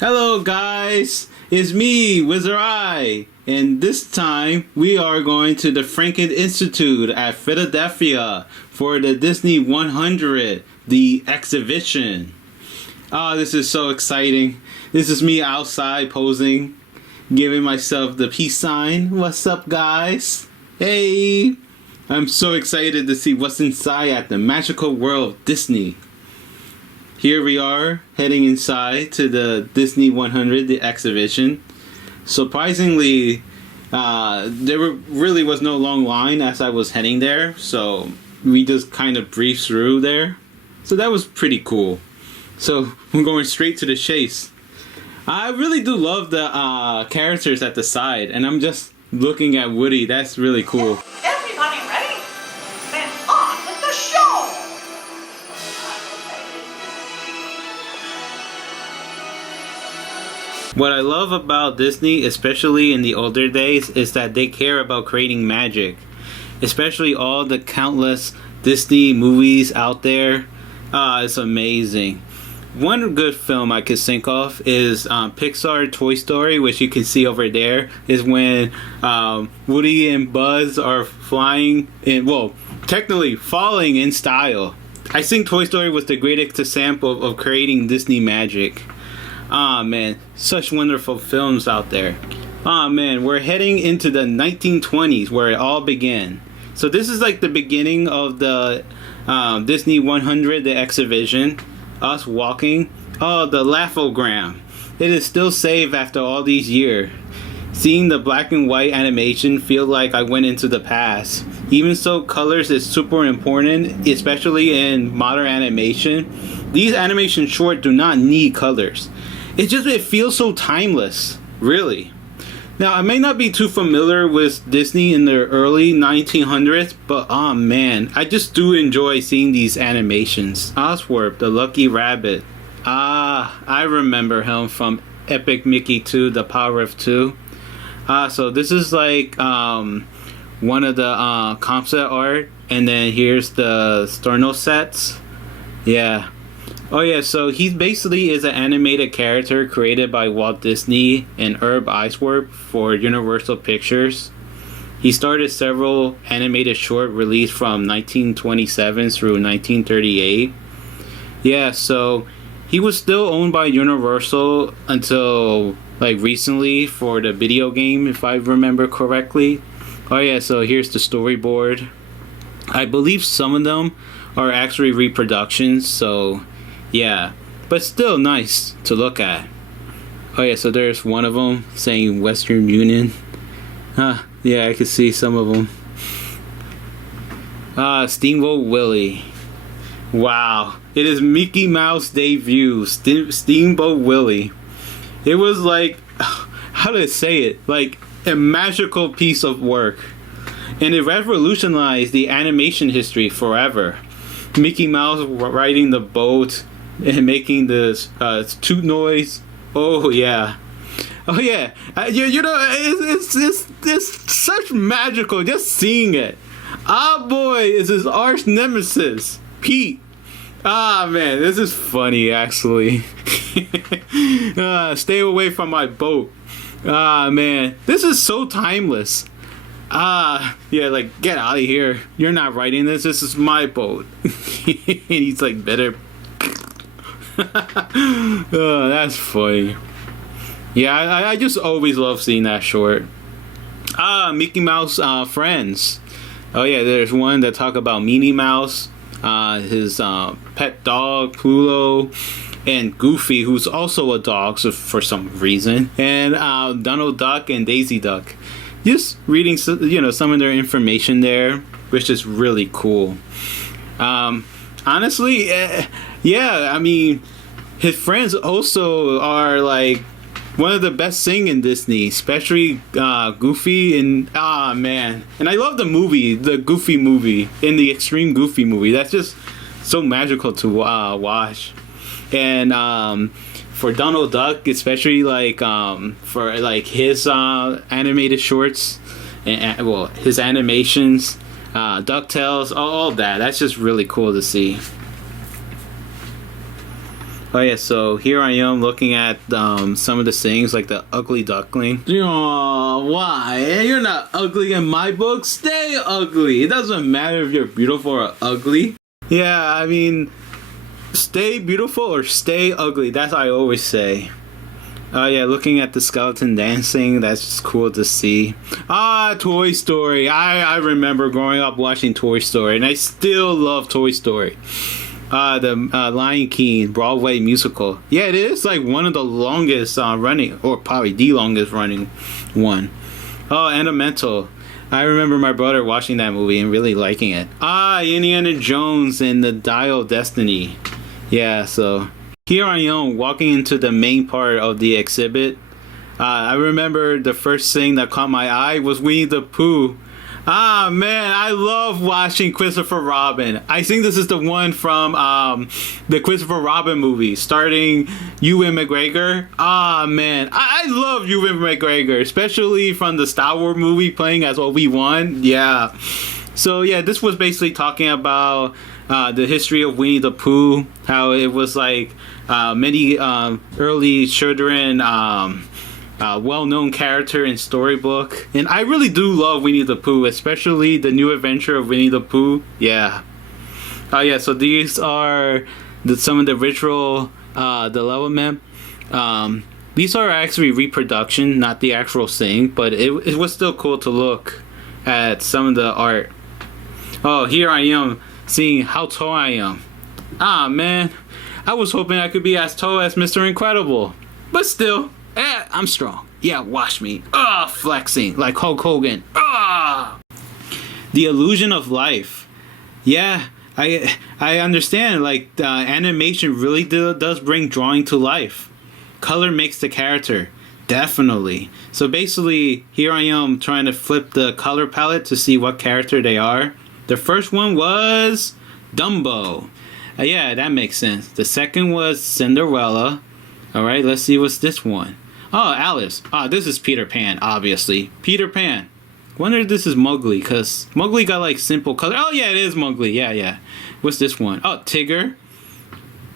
Hello guys, it's me, Wizard Eye, and this time we are going to the Franken Institute at Philadelphia for the Disney 100, the exhibition. Oh, this is so exciting. This is me outside posing, giving myself the peace sign. What's up guys? Hey! I'm so excited to see what's inside at the magical world of Disney. Here we are, heading inside to the Disney 100, the exhibition. Surprisingly, really was no long line as I was heading there, so we just kind of breezed through there. So that was pretty cool. So we're going straight to the chase. I really do love the characters at the side, and I'm just looking at Woody. That's really cool. Everybody ready? Then on with the show! What I love about Disney, especially in the older days, is that they care about creating magic. Especially all the countless Disney movies out there. It's amazing. One good film I could think of is Pixar Toy Story, which you can see over there, is when Woody and Buzz are flying in, well, technically falling in style. I think Toy Story was the greatest example of creating Disney magic. Ah man, such wonderful films out there. Ah man, we're heading into the 1920s where it all began. So this is like the beginning of the Disney 100, the exhibition. Us walking. Oh, the Laughogram. It is still safe after all these years. Seeing the black and white animation feel like I went into the past. Even so, colors is super important, especially in modern animation. These animation shorts do not need colors. It feels so timeless, really. Now, I may not be too familiar with Disney in the early 1900s, but oh man, I just do enjoy seeing these animations. Oswald, the Lucky Rabbit. Ah, I remember him from Epic Mickey 2, The Power of Two. So this is like one of the concept art, and then here's the Storno sets. Yeah. Oh yeah, so he basically is an animated character created by Walt Disney and Herb Eisworth for Universal Pictures. He started several animated short released from 1927 through 1938. Yeah, so he was still owned by Universal until like recently for the video game, if I remember correctly. Oh yeah, so here's the storyboard. I believe some of them are actually reproductions, so yeah, but still nice to look at. Oh yeah, so there's one of them saying Western Union. Yeah, I can see some of them. Steamboat Willie. Wow, it is Mickey Mouse debut, Steamboat Willie. It was like, how to say it, like a magical piece of work. And it revolutionized the animation history forever. Mickey Mouse riding the boat and making this toot noise. Oh yeah, oh yeah. You know, it's such magical just seeing it. Ah boy, is his arch nemesis Pete. Ah man, this is funny actually. Stay away from my boat. Ah man, this is so timeless. Yeah, like get out of here. You're not riding this. This is my boat. And he's like, better. Oh, that's funny. Yeah, I just always love seeing that short. Mickey Mouse friends. Oh yeah, there's one that talk about Minnie Mouse, his pet dog Pluto, and Goofy, who's also a dog for some reason, and Donald Duck and Daisy Duck. Just reading, some of their information there, which is really cool. Honestly, yeah, I mean, his friends also are like one of the best thing in Disney, especially Goofy and man, and I love the movie, the Goofy movie, in the Extreme Goofy movie. That's just so magical to watch. And for Donald Duck, especially like for like his animated shorts and well, his animations, DuckTales, all that. That's just really cool to see. Oh yeah, so here I am looking at some of the sayings like the ugly duckling. Oh, why? You're not ugly in my book. Stay ugly. It doesn't matter if you're beautiful or ugly. Yeah, I mean, stay beautiful or stay ugly. That's what I always say. Oh yeah, looking at the skeleton dancing, that's just cool to see. Toy Story. I remember growing up watching Toy Story, and I still love Toy Story. The Lion King Broadway musical. Yeah, it is like one of the longest running, or probably the longest running one. Oh, Elemental. I remember my brother watching that movie and really liking it. Indiana Jones and the Dial of Destiny. Yeah, so here I am walking into the main part of the exhibit. I remember the first thing that caught my eye was Winnie the Pooh. Man, I love watching Christopher Robin. I think this is the one from the Christopher Robin movie starring Ewan McGregor. Man, I love Ewan McGregor, especially from the Star Wars movie playing as Obi-Wan. Yeah. So yeah, this was basically talking about the history of Winnie the Pooh, how it was like many early children well-known character in storybook, and I really do love Winnie the Pooh, especially the New Adventure of Winnie the Pooh. Yeah. Yeah, so these are some of the ritual development. These are actually reproduction, not the actual thing, but it was still cool to look at some of the art. Oh, here I am seeing how tall I am. Man, I was hoping I could be as tall as Mr. Incredible, but still, I'm strong. Yeah, watch me. Flexing like Hulk Hogan. The illusion of life. Yeah, I understand. Like animation really does bring drawing to life. Color makes the character. Definitely. So basically, here I am trying to flip the color palette to see what character they are. The first one was Dumbo. Yeah, that makes sense. The second was Cinderella. Alright, let's see what's this one. Alice. This is Peter Pan, obviously. Peter Pan. Wonder if this is Mowgli, because Mowgli got like simple color. Oh yeah, it is Mowgli. Yeah. What's this one? Tigger.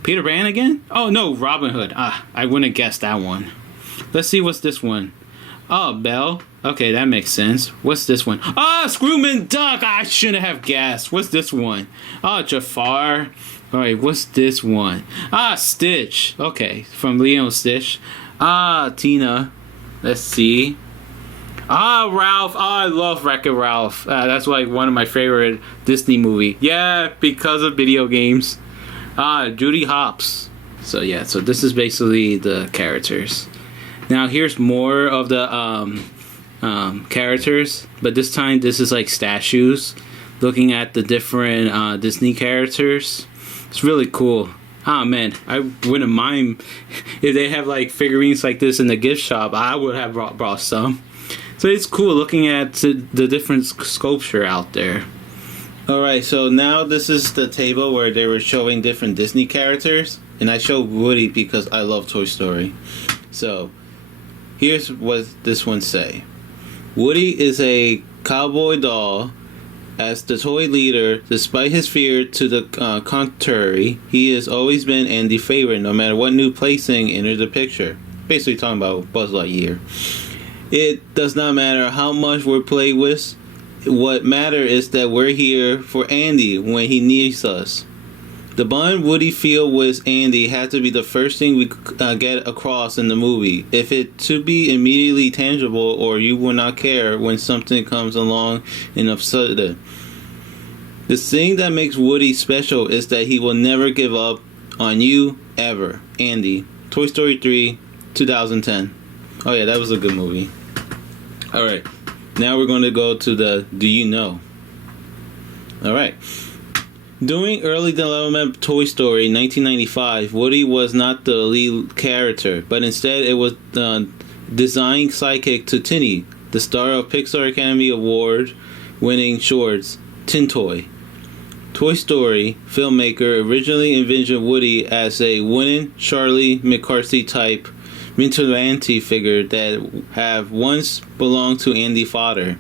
Peter Pan again? Oh no, Robin Hood. I wouldn't have guessed that one. Let's see what's this one. Belle. Okay, that makes sense. What's this one? Screwman Duck. I shouldn't have guessed. What's this one? Jafar. Alright, what's this one? Stitch. Okay, from Leo and Stitch. Tina. Let's see. Ralph. I love Wreck-It Ralph. That's like one of my favorite Disney movie. Yeah, because of video games. Judy Hopps. So yeah, so this is basically the characters. Now here's more of the characters, but this time this is like statues. Looking at the different Disney characters. It's really cool. Man, I wouldn't mind if they have like figurines like this in the gift shop. I would have brought some. So it's cool looking at the different sculpture out there. Alright, so now this is the table where they were showing different Disney characters. And I showed Woody because I love Toy Story. So, here's what this one say. Woody is a cowboy doll. As the toy leader, despite his fear to the contrary, he has always been Andy's favorite no matter what new plaything enters the picture. Basically talking about Buzz Lightyear. It does not matter how much we're played with. What matters is that we're here for Andy when he needs us. The bond Woody feels with Andy has to be the first thing we get across in the movie. If it to be immediately tangible, or you will not care when something comes along and upset it. The thing that makes Woody special is that he will never give up on you, ever. Andy. Toy Story 3, 2010. Oh yeah, that was a good movie. Alright, now we're going to go to the Do You Know? Alright. During early development of Toy Story 1995, Woody was not the lead character, but instead it was the design sidekick to Tinny, the star of Pixar Academy Award winning shorts, Tin Toy. Toy Story filmmaker originally envisioned Woody as a wooden Charlie McCarthy type vigilante figure that have once belonged to Andy's father.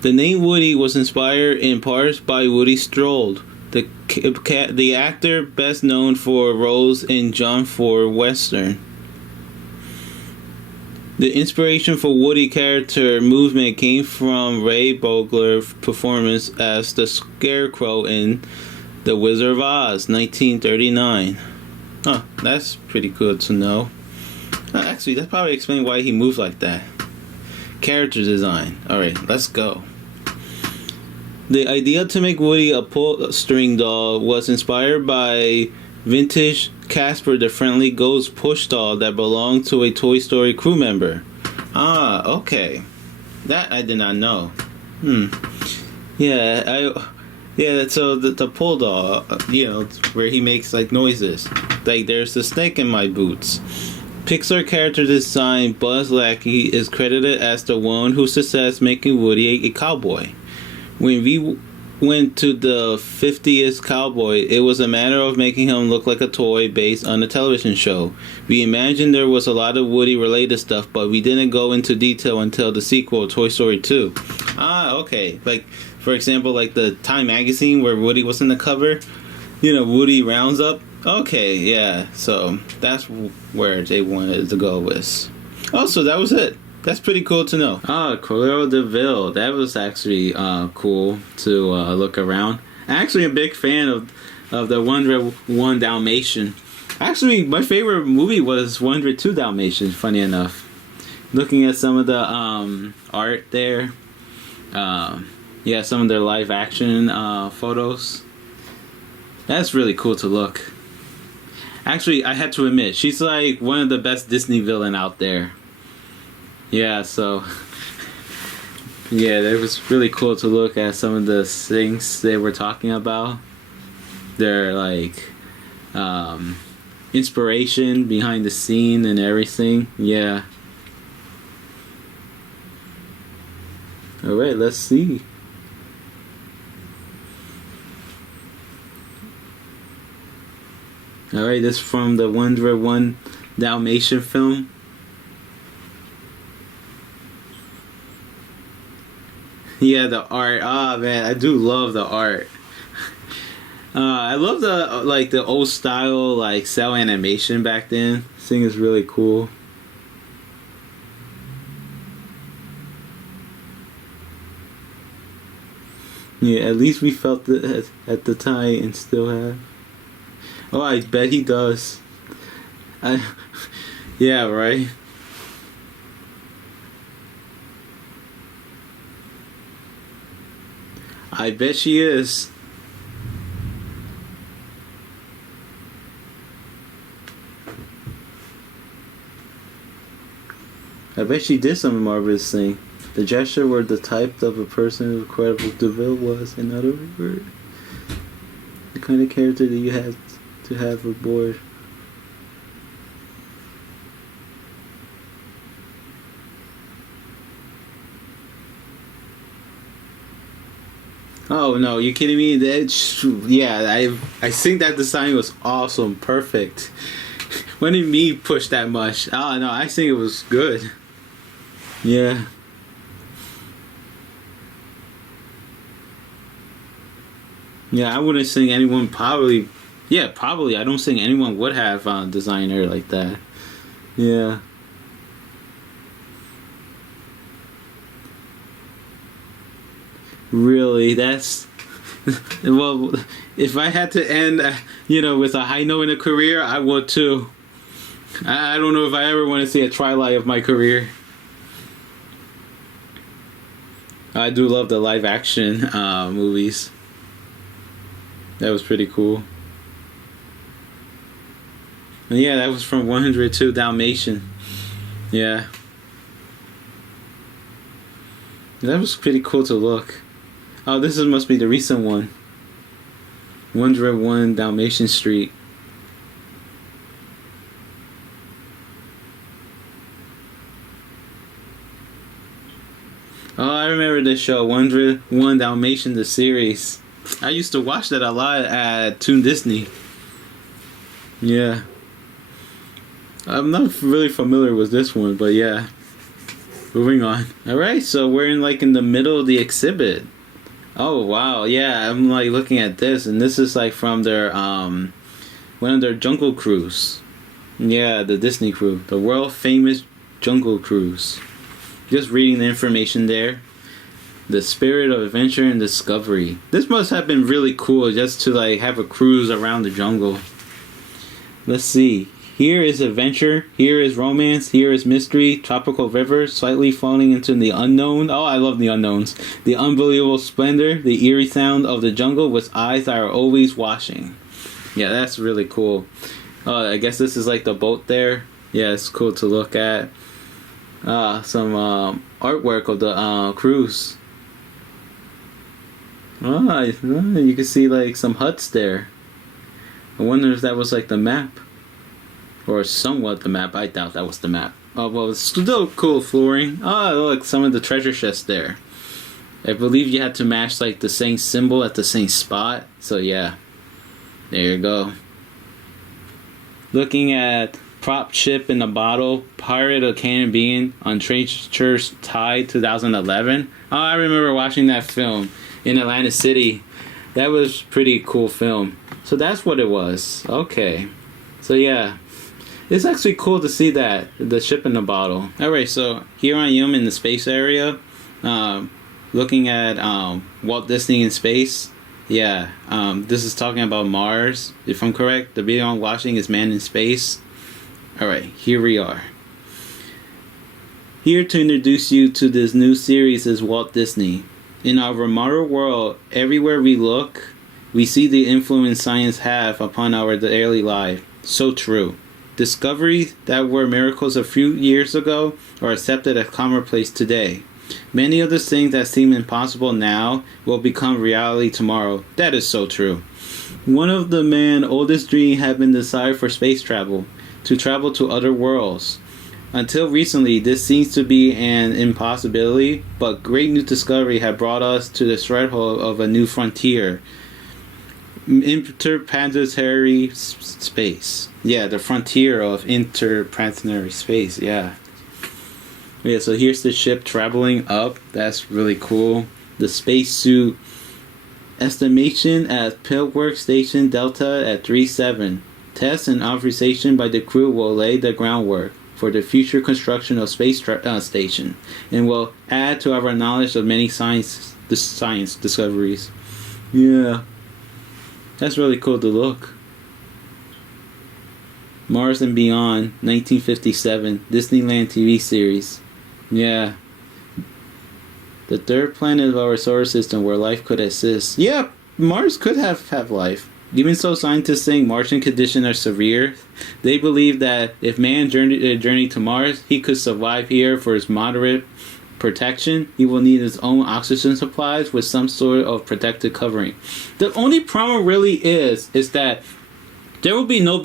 The name Woody was inspired in part by Woody Strolled, The actor best known for roles in John Ford Western. The inspiration for Woody character movement came from Ray Bogler's performance as the Scarecrow in The Wizard of Oz, 1939. Huh, that's pretty good to know. Actually, that probably explains why he moves like that. Character design. Alright, let's go. The idea to make Woody a pull-string doll was inspired by vintage Casper the Friendly Ghost push doll that belonged to a Toy Story crew member. Ah, okay. That I did not know. Yeah, so the pull doll, where he makes like noises. Like there's the snake in my boots. Pixar character design Buzz Lackey is credited as the one who successfully making Woody a cowboy. When we went to the 50th Cowboy, it was a matter of making him look like a toy based on a television show. We imagined there was a lot of Woody related stuff, but we didn't go into detail until the sequel, Toy Story 2. Ah, okay. Like, for example, like the Time magazine where Woody was in the cover. Woody rounds up. Okay, yeah. So that's where they wanted to go with. Oh, so that was it. That's pretty cool to know. Cruella de Vil. That was actually cool to look around. Actually, a big fan of the 101 Dalmatian. Actually, my favorite movie was 102 Dalmatians, funny enough. Looking at some of the art there. Some of their live action photos. That's really cool to look. Actually, I had to admit, she's like one of the best Disney villain out there. Yeah, so it was really cool to look at some of the things they were talking about. Their like inspiration behind the scene and everything. Yeah. Alright, let's see. Alright, this is from the 101 Dalmatian film. Yeah, the art. Ah, man, I do love the art. I love the old style like cell animation back then. This thing is really cool. Yeah, at least we felt it at the time and still have. Oh, I bet he does. Yeah, right. I bet she is. I bet she did some marvelous thing. The gesture were the type of a person who Cruella de Vil was. In other words, the kind of character that you had to have aboard. Oh no, you kidding me? I think that design was awesome, perfect. When did me push that much? Oh no, I think it was good. Yeah. Yeah, I wouldn't think anyone probably. Yeah, probably. I don't think anyone would have designed her like that. Yeah. Really, that's well. If I had to end, with a high note in a career, I would too. I don't know if I ever want to see a twilight of my career. I do love the live action movies. That was pretty cool. And yeah, that was from 102 Dalmatian. Yeah. That was pretty cool to look. Oh, must be the recent one. 101 Dalmatian Street. Oh, I remember this show, 101 Dalmatian, the series. I used to watch that a lot at Toon Disney. Yeah. I'm not really familiar with this one, but yeah. Moving on. Alright, so we're in the middle of the exhibit. Oh wow, yeah. I'm like looking at this, and this is like from their one of their Jungle Cruise. Yeah, the Disney Cruise, the world famous Jungle Cruise. Just reading the information there. The spirit of adventure and discovery. This must have been really cool just to like have a cruise around the jungle. Let's see. Here is adventure, here is romance, here is mystery, tropical river, slightly falling into the unknown. Oh, I love the unknowns. The unbelievable splendor, the eerie sound of the jungle with eyes that are always watching. Yeah, that's really cool. I guess this is like the boat there. Yeah, it's cool to look at. Some artwork of the cruise. You can see like some huts there. I wonder if that was like the map. Or somewhat the map. I doubt that was the map. Oh, well, it's still cool flooring. Oh, look, some of the treasure chests there. I believe you had to match like the same symbol at the same spot. So yeah, there you go. Looking at Prop Ship in the Bottle, Pirate of the Caribbean on Treacherous Tide 2011. Oh, I remember watching that film in Atlantic City. That was pretty cool film. So that's what it was. Okay. So yeah. It's actually cool to see that, the ship in the bottle. Alright, so here I am in the space area, looking at Walt Disney in space. Yeah, this is talking about Mars, if I'm correct. The video I'm watching is Man in Space. Alright, here we are. Here to introduce you to this new series is Walt Disney. In our remote world, everywhere we look, we see the influence science have upon our daily life. So true. Discoveries that were miracles a few years ago are accepted as commonplace today. Many of the things that seem impossible now will become reality tomorrow. That is so true. One of the man's oldest dreams had been the desire for space travel, to travel to other worlds. Until recently, this seems to be an impossibility, but great new discovery have brought us to the threshold of a new frontier. Interplanetary space. Yeah, the frontier of interplanetary space. Yeah. Yeah, so here's the ship traveling up. That's really cool. The spacesuit estimation at Piltwork Station Delta at 37. Tests and observation by the crew will lay the groundwork for the future construction of space station, and will add to our knowledge of many science discoveries. Yeah. That's really cool to look. Mars and Beyond, 1957, Disneyland TV series. Yeah. The third planet of our solar system where life could exist. Yeah, Mars could have life. Even so, scientists think Martian conditions are severe. They believe that if man journeyed to Mars, he could survive here for his moderate protection. He will need his own oxygen supplies with some sort of protective covering. The only problem really is that there will be no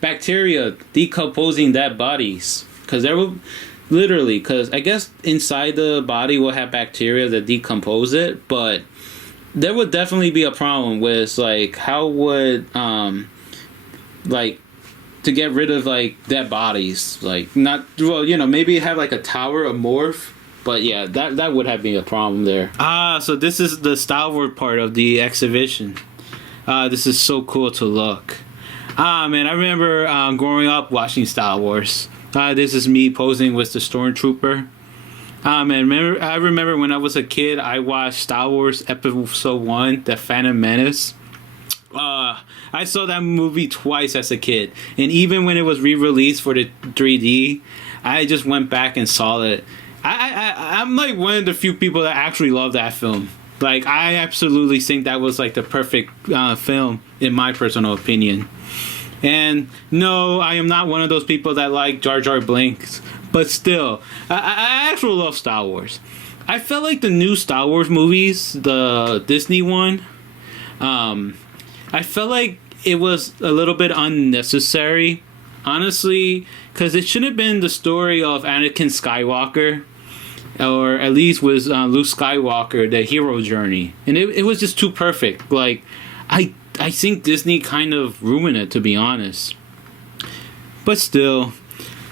bacteria decomposing that bodies, because there will literally, because I guess inside the body will have bacteria that decompose it, but there would definitely be a problem with like how would like to get rid of like dead bodies, like not, well, you know, maybe have like a tower of morph, but yeah, that would have been a problem there. So this is the Star Wars part of the exhibition. This is so cool to look. Man, I remember growing up watching Star Wars. This is me posing with the Stormtrooper. Man, I remember when I was a kid, I watched Star Wars Episode 1, The Phantom Menace. I saw that movie twice as a kid, and even when it was re-released for the 3D, I just went back and saw it. I'm like one of the few people that actually love that film. Like, I absolutely think that was like the perfect film in my personal opinion. And no, I am not one of those people that like Jar Jar Binks, but still, I actually love Star Wars. I felt like the new Star Wars movies, the Disney one, I felt like it was a little bit unnecessary, honestly, because it should have been the story of Anakin Skywalker, or at least was Luke Skywalker, the hero journey, and it was just too perfect. Like, I think Disney kind of ruined it, to be honest. But still,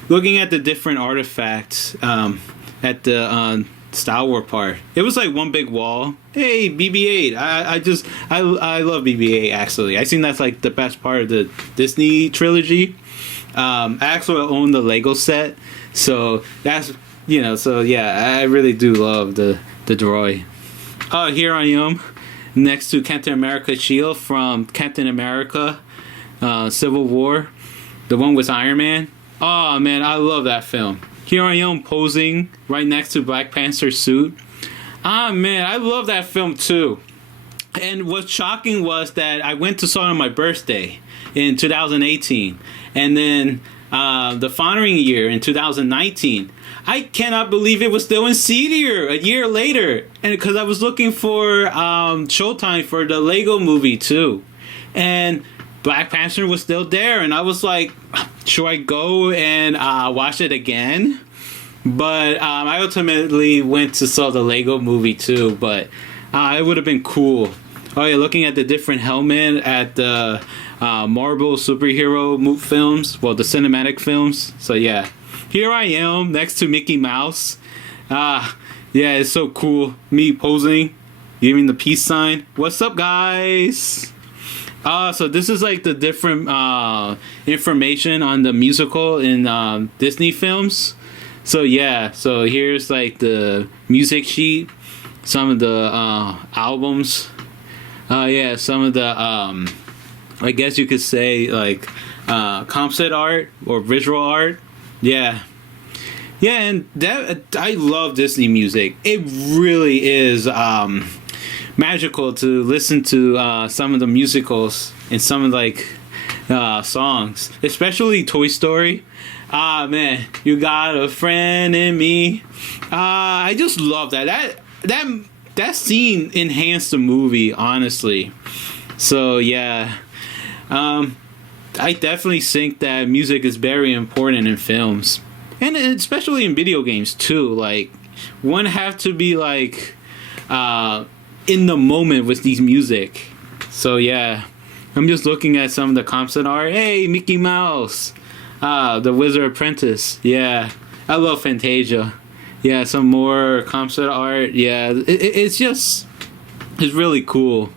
looking at the different artifacts at the Star Wars part. It was like one big wall. Hey, BB-8. I love BB-8 actually. I think that's like the best part of the Disney trilogy. I actually own the Lego set, so that's So yeah, I really do love the droid. Oh, here I am, next to Captain America's shield from Captain America, Civil War, the one with Iron Man. Oh man, I love that film. Here I am posing right next to Black Panther's suit. Ah man, I love that film too. And what's shocking was that I went to saw it on my birthday in 2018, and then the following year in 2019. I cannot believe it was still in theater a year later, and because I was looking for showtime for the Lego movie too, and Black Panther was still there, and I was like, should I go and watch it again? But I ultimately went to saw the Lego movie too, but it would have been cool. Oh yeah, looking at the different helmet at the Marvel superhero films, well, the cinematic films. So yeah, here I am next to Mickey Mouse. Yeah, it's so cool. Me posing, giving the peace sign. What's up, guys? So this is like the different information on the musical in Disney films. So yeah, so here's like the music sheet, some of the albums. Yeah, some of the I guess you could say like concept art or visual art. Yeah. Yeah, and that I love Disney music. It really is magical to listen to some of the musicals and some of like songs, especially Toy Story. Man, you got a friend in me. I just love that. That scene enhanced the movie, honestly. So yeah, I definitely think that music is very important in films, and especially in video games too. Like, one have to be like in the moment with these music. So yeah, I'm just looking at some of the concept art. Hey, Mickey Mouse, the Wizard Apprentice. Yeah, I love Fantasia. Yeah, some more concept art. Yeah, it's really cool.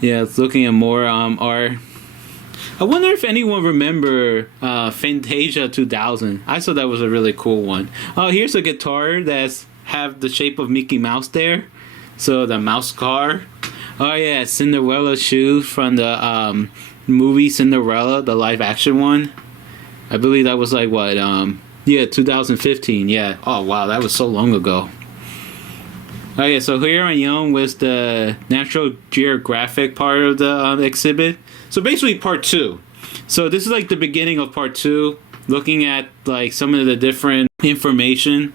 Yeah, looking at more art. I wonder if anyone remember Fantasia 2000. I thought that was a really cool one. Oh, here's a guitar that's have the shape of Mickey Mouse there. So the mouse car. Oh yeah, Cinderella shoes from the movie Cinderella, the live action one. I believe that was like what 2015. Yeah. Oh wow, that was so long ago. Okay, so here I am with the Natural Geographic part of the exhibit. So basically part 2. So this is like the beginning of part 2, looking at like some of the different information.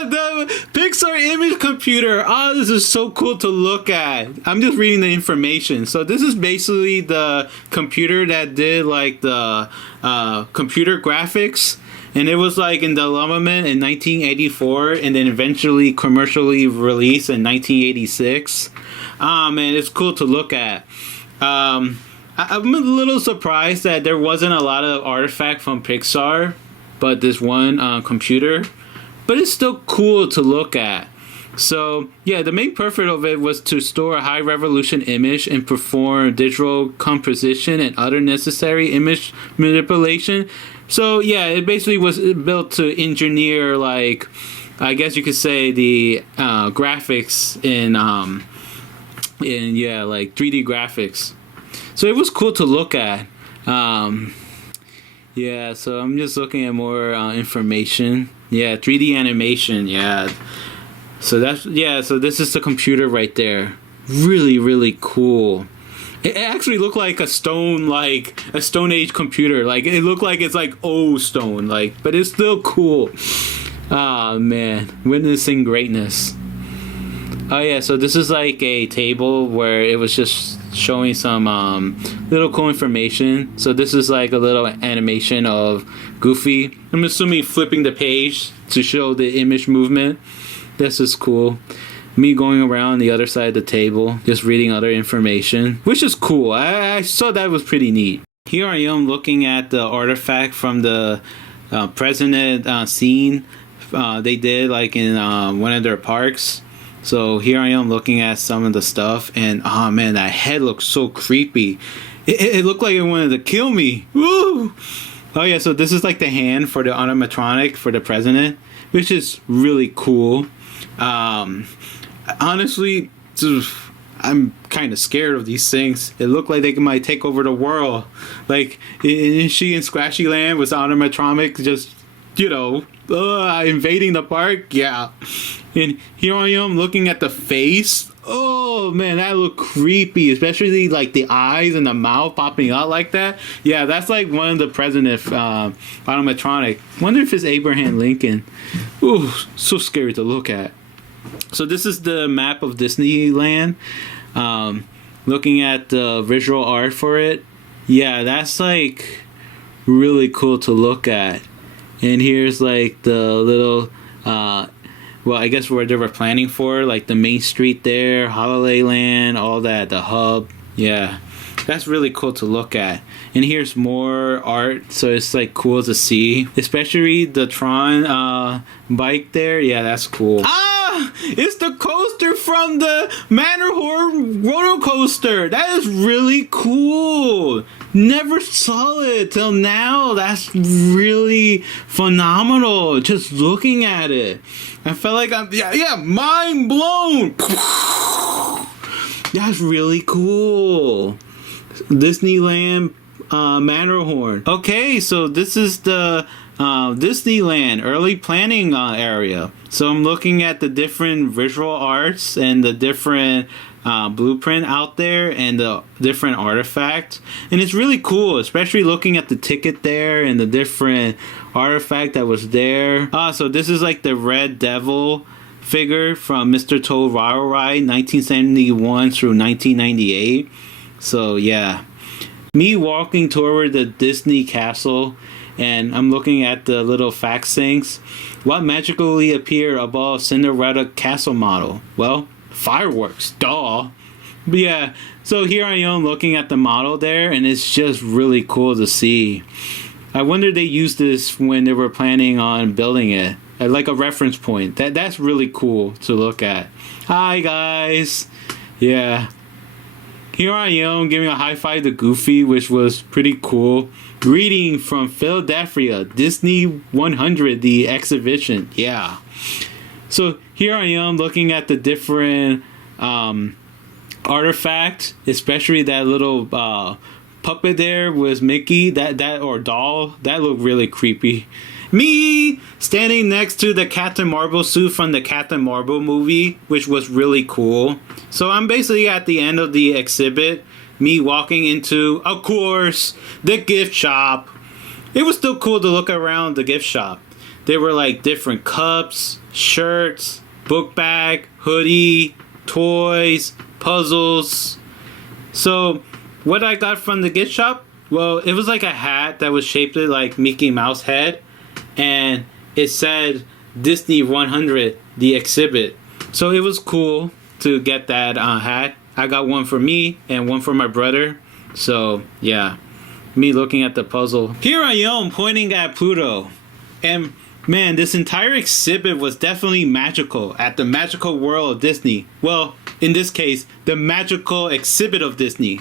The Pixar image computer. This is so cool to look at. I'm just reading the information. So this is basically the computer that did like the computer graphics. And it was like in development in 1984 and then eventually commercially released in 1986. Man, it's cool to look at. I'm a little surprised that there wasn't a lot of artifact from Pixar, but this one computer. But it's still cool to look at. So, yeah, the main purpose of it was to store a high-resolution image and perform digital composition and other necessary image manipulation. So, yeah, it basically was built to engineer, like, I guess you could say the graphics in like 3D graphics. So it was cool to look at. Yeah, so I'm just looking at more information. Yeah, 3D animation, yeah. So so this is the computer right there. Really, really cool. It actually looked like a Stone Age computer. Like, it looked like it's like old stone, like, but it's still cool. Man, witnessing greatness. Oh yeah, so this is like a table where it was just showing some little cool information. So this is like a little animation of Goofy. I'm assuming flipping the page to show the image movement. This is cool. Me going around the other side of the table, just reading other information, which is cool. I thought that was pretty neat. Here I am looking at the artifact from the president scene they did like in one of their parks. So here I am looking at some of the stuff, and oh man, that head looks so creepy. It looked like it wanted to kill me. Woo! Oh yeah, so this is like the hand for the animatronic for the president, which is really cool. Honestly, I'm kind of scared of these things. It looked like they might take over the world. Like, is she in Scratchy Land with animatronic just, invading the park? Yeah. And here I am looking at the face. Oh man, that looked creepy, especially like the eyes and the mouth popping out like that. Yeah, that's like one of the president animatronic. Wonder if it's Abraham Lincoln. Ooh, so scary to look at. So this is the map of Disneyland. Looking at the visual art for it, yeah, that's like really cool to look at. And here's like the little well, I guess where they were planning for, like the main street there, Holiday Land, all that, the hub. Yeah, that's really cool to look at. And here's more art, so it's like cool to see, especially the Tron bike there. Yeah, that's cool. It's the coaster from the Matterhorn roller coaster. That is really cool. Never saw it till now. That's really phenomenal. Just looking at it, I felt like I'm mind blown. That's really cool. Disneyland Matterhorn. Okay, so this is the Disneyland early planning area. So I'm looking at the different visual arts and the different blueprint out there and the different artifacts, and it's really cool, especially looking at the ticket there and the different artifact that was there. So this is like the Red Devil figure from Mr. Toad Rival Ride 1971 through 1998. So yeah, me walking toward the Disney castle, and I'm looking at the little fact things. What magically appeared above Cinderella castle model? Well, fireworks, duh. But yeah, so here I am looking at the model there, and it's just really cool to see. I wonder they used this when they were planning on building it, like a reference point. That's really cool to look at. Hi guys. Yeah. Here I am giving a high five to Goofy, which was pretty cool. Greeting from Philadelphia, Disney 100, the exhibition. Yeah. So here I am looking at the different artifacts, especially that little puppet there was Mickey, that or doll. That looked really creepy. Me standing next to the Captain Marvel suit from the Captain Marvel movie, which was really cool. So I'm basically at the end of the exhibit. Me walking into, of course, the gift shop. It was still cool to look around the gift shop. There were like different cups, shirts, book bag, hoodie, toys, puzzles. So what I got from the gift shop, well, it was like a hat that was shaped like Mickey Mouse head, and it said Disney 100, the exhibit. So it was cool to get that hat. I got one for me and one for my brother. So yeah, me looking at the puzzle. Here I am pointing at Pluto, and man, this entire exhibit was definitely magical at the magical world of Disney. Well, in this case, the magical exhibit of Disney.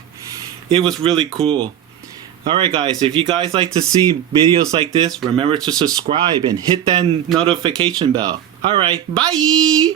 It was really cool. Alright guys, if you guys like to see videos like this, remember to subscribe and hit that notification bell. Alright, bye!